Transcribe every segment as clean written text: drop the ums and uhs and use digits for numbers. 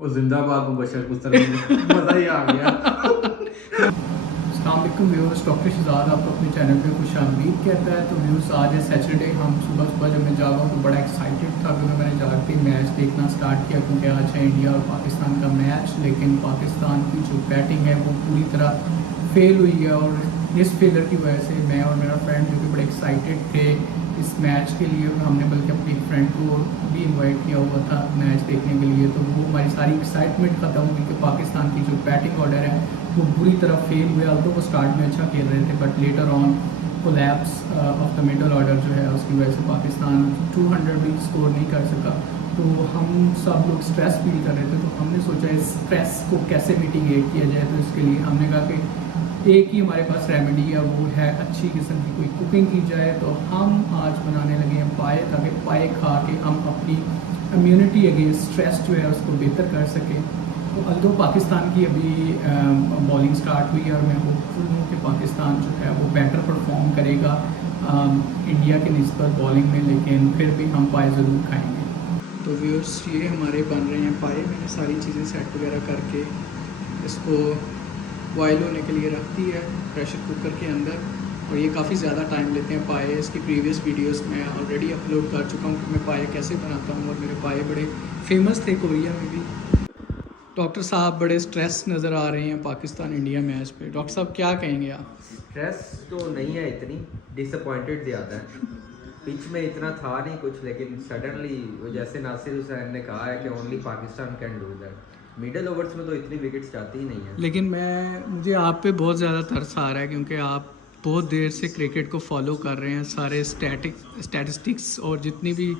और जिंदाबाद मुबशर मुस्तफी मज़ा ही आ गया। अस्सलाम व्यूअर्स, डॉक्टर शहजाद आपको अपने चैनल पे खुशामदीद कहता है। तो व्यूअर्स, आज है सैटरडे। हम सुबह जब मैं जागा तो बड़ा एक्साइटेड था क्योंकि मैंने जागते ही मैच देखना स्टार्ट किया क्योंकि आज है इंडिया और पाकिस्तान का मैच। लेकिन पाकिस्तान की जो बैटिंग है वो पूरी तरह फेल हुई है और इस फेलर की वजह से मैं और मेरा फ्रेंड जो कि बड़े एक्साइटेड थे इस मैच के लिए, और हमने बल्कि अपनी फ्रेंड को भी इनवाइट किया हुआ था मैच देखने के लिए, तो वो हमारी सारी एक्साइटमेंट ख़त्म हुई कि पाकिस्तान की जो बैटिंग ऑर्डर है वो बुरी तरह फेल हुए। अब वो स्टार्ट में अच्छा खेल रहे थे but later on collapse of the middle order जो है उसकी वजह से पाकिस्तान 200 भी स्कोर नहीं कर सका। तो हम सब लोग स्ट्रेस फील कर रहे थे, तो हमने सोचा इस स्ट्रेस को कैसे मिटिगेट किया जाए। तो इसके लिए हमने कहा कि एक ही हमारे पास रेमेडी है, वो है अच्छी किस्म की कोई कुकिंग की जाए। तो हम आज बनाने लगे हैं पाए, ताकि पाए खा के हम अपनी इम्यूनिटी अगेंस्ट स्ट्रेस जो है उसको बेहतर कर सकें। तो अल्दो पाकिस्तान की अभी बॉलिंग स्टार्ट हुई है और मैं होपफुल हूँ कि पाकिस्तान जो है वो बेटर परफॉर्म करेगा इंडिया के निस्बत बॉलिंग में, लेकिन फिर भी हम पाए ज़रूर खाएंगे। तो व्यूअर्स, ये हमारे बन रहे हैं पाए। मैंने सारी चीज़ें सेट वगैरह करके इसको बॉयल होने के लिए रख दी है प्रेशर कुकर के अंदर, और ये काफ़ी ज़्यादा टाइम लेते हैं पाए। इसकी प्रीवियस वीडियोस मैं ऑलरेडी अपलोड कर चुका हूँ कि मैं पाए कैसे बनाता हूँ, और मेरे पाए बड़े फेमस थे कोरिया में भी। डॉक्टर साहब बड़े स्ट्रेस नज़र आ रहे हैं पाकिस्तान इंडिया मैच पे। डॉक्टर साहब क्या कहेंगे आप? स्ट्रेस तो नहीं है, इतनी डिसअपॉइंटेड ज़्यादा है। पिच में इतना था नहीं कुछ, लेकिन सडनली जैसे नासिर हुसैन ने कहा है कि only Pakistan can do that. Middle overs में तो इतनी विकेट्स जाती ही नहीं है। लेकिन मुझे आप पे बहुत ज़्यादा तरस आ रहा है क्योंकि आप बहुत देर से क्रिकेट को फॉलो कर रहे हैं। सारे स्टैटिस्टिक्स और जितनी भी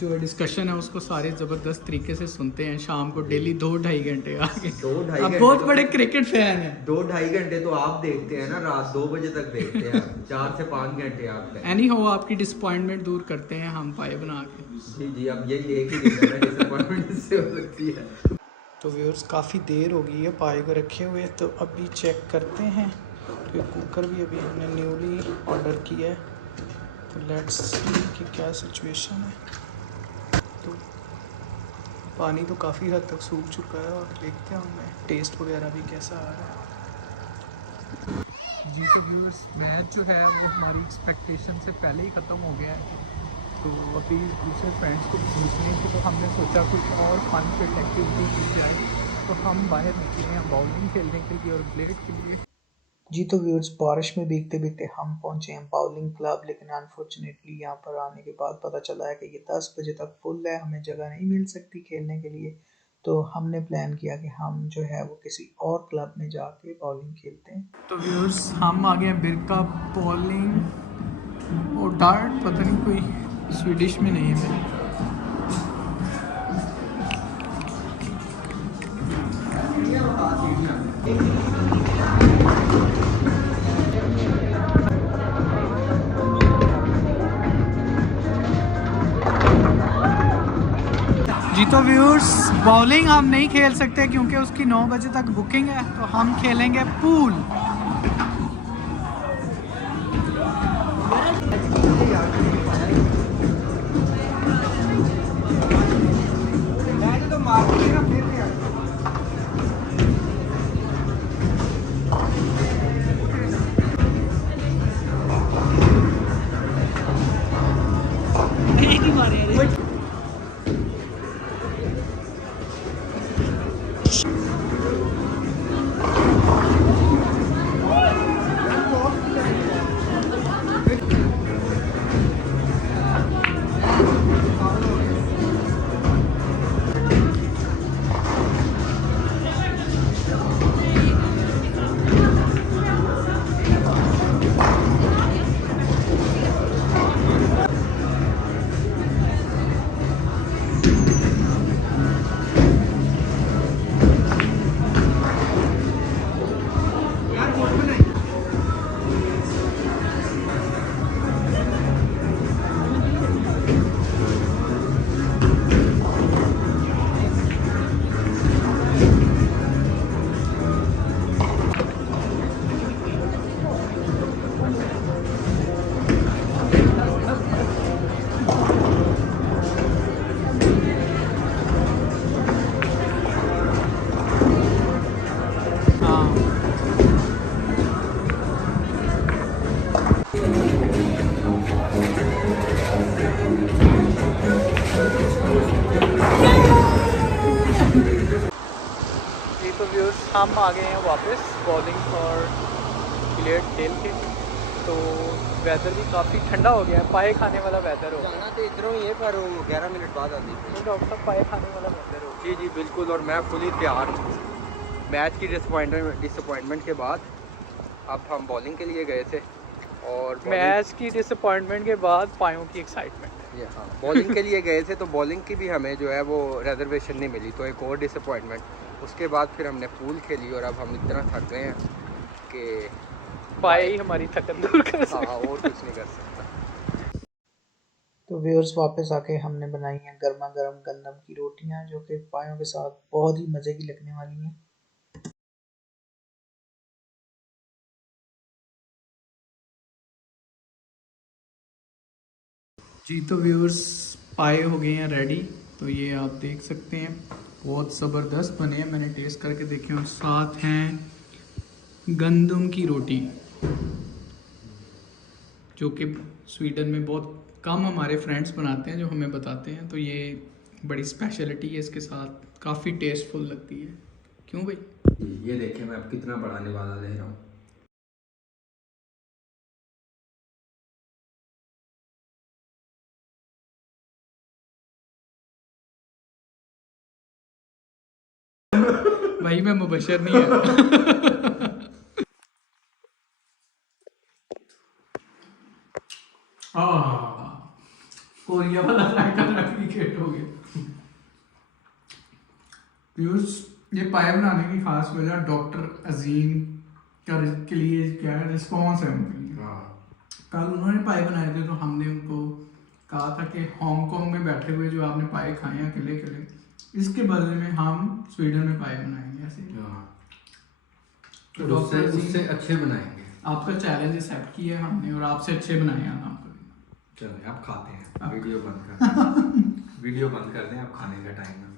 जो डिस्कशन है उसको सारे ज़बरदस्त तरीके से सुनते हैं शाम को डेली 2-2.5 घंटे आगे। 2-2.5 आप घंटे बहुत तो बड़े क्रिकेट फैन हैं। 2-2.5 घंटे तो आप देखते हैं ना, रात 2 बजे तक देखते हैं। 4 से 5 घंटे आप एनी हो, आपकी डिसअपॉइंटमेंट दूर करते हैं हम पाए बना के। जी जी, अब यही एक ही रीज़न है डिसअपॉइंटमेंट इससे हो सकती है। तो व्यूअर्स, काफ़ी देर हो गई है पाए को रखे हुए, तो अभी चेक करते हैं। तो कुकर भी अभी हमने न्यूली ऑर्डर किया है, तो लेट्स सी कि क्या सिचुएशन है। तो पानी तो काफ़ी हद तक सूख चुका है और देखते हैं हमें टेस्ट वगैरह भी कैसा आ रहा है। जी तो व्यूअर्स, मैच जो है वो हमारी एक्सपेक्टेशन से पहले ही ख़त्म हो गया है। तो अभी दूसरे फ्रेंड्स को पूछने थे, तो हमने सोचा कुछ और फन फिल्ड एक्टिविटी की जाए, तो हम बाहर निकले हैं बॉलिंग खेलने के लिए और ब्लेड के लिए। जी तो व्यूअर्स, बारिश में भीगते भीगते हम पहुंचे हैं बाउलिंग क्लब, लेकिन अनफॉर्चुनेटली यहाँ पर आने के बाद पता चला है कि ये 10 बजे तक फुल है, हमें जगह नहीं मिल सकती खेलने के लिए। तो हमने प्लान किया कि हम जो है वो किसी और क्लब में जाके बॉलिंग खेलते हैं। तो व्यूअर्स, हम आ गए बिरका बॉलिंग और डार्ट, पता नहीं कोई स्वीडिश में नहीं है। जी तो व्यूअर्स, बॉलिंग हम नहीं खेल सकते क्योंकि उसकी 9 बजे तक बुकिंग है, तो हम खेलेंगे पूल। तो व्यूअर्स हम आ गए हैं वापस बॉलिंग और बिलियर्ड खेल के। तो वेदर भी काफ़ी ठंडा हो गया है, पाए खाने वाला वेदर हो गया। जाना तो इधरों ही है पर वो 11 मिनट बाद आती है। तो डॉक्टर साहब पाए खाने वाला वेदर हो जी जी बिल्कुल, और मैं फुली तैयार हूँ। मैच की डिसअपॉइंटमेंट के बाद अब हम बॉलिंग के लिए गए थे और गया। मैच की डिसअपॉइंटमेंट के बाद पायों की एक्साइटमेंट। ये हाँ, बॉलिंग के लिए गए थे तो बॉलिंग की भी हमें जो है वो रिजर्वेशन नहीं मिली, तो एक और डिसअपॉइंटमेंट। उसके बाद फिर हमने पूल खेली और अब हम इतना थक गए हैं कि पाए ही हमारी थकन दूर कर हाँ और कुछ नहीं कर सकता। तो व्यूअर्स वापस आके हमने बनाई हैं गर्मा गर्म गंदम की रोटियां, जो कि पायों के साथ बहुत ही मज़े की लगने वाली हैं। जी तो व्यूअर्स पाए हो गए हैं रेडी। तो ये आप देख सकते हैं बहुत ज़बरदस्त बने हैं, मैंने टेस्ट करके देखे। और साथ हैं गंदम की रोटी, जो कि स्वीडन में बहुत कम हमारे फ्रेंड्स बनाते हैं, जो हमें बताते हैं। तो ये बड़ी स्पेशलिटी है, इसके साथ काफ़ी टेस्टफुल लगती है। क्यों भाई? ये देखिए मैं अब कितना बड़ा निवाला ले रहा हूँ। भाई मैं मुबशर नहीं है। कोरिया वाला रेप्लिकेट हो गया। व्यूअर्स ये पाए बनाने की खास वजह डॉक्टर अजीम के लिए क्या है, रिस्पॉन्स है उनके लिए। कल उन्होंने पाए बनाए थे तो हमने उनको कहा था कि हांगकांग में बैठे हुए जो आपने पाए खाए हैं अकेले अकेले, इसके बदले में हम स्वीडन में पाए बनाएंगे ऐसे। तो डॉक्टर उससे अच्छे बनाएंगे। आपका चैलेंज एक्सेप्ट किया है हमने और आपसे अच्छे बनाए हैं आपको। चलो अब खाते हैं। वीडियो बंद कर वीडियो बंद कर दें, अब खाने का टाइम है।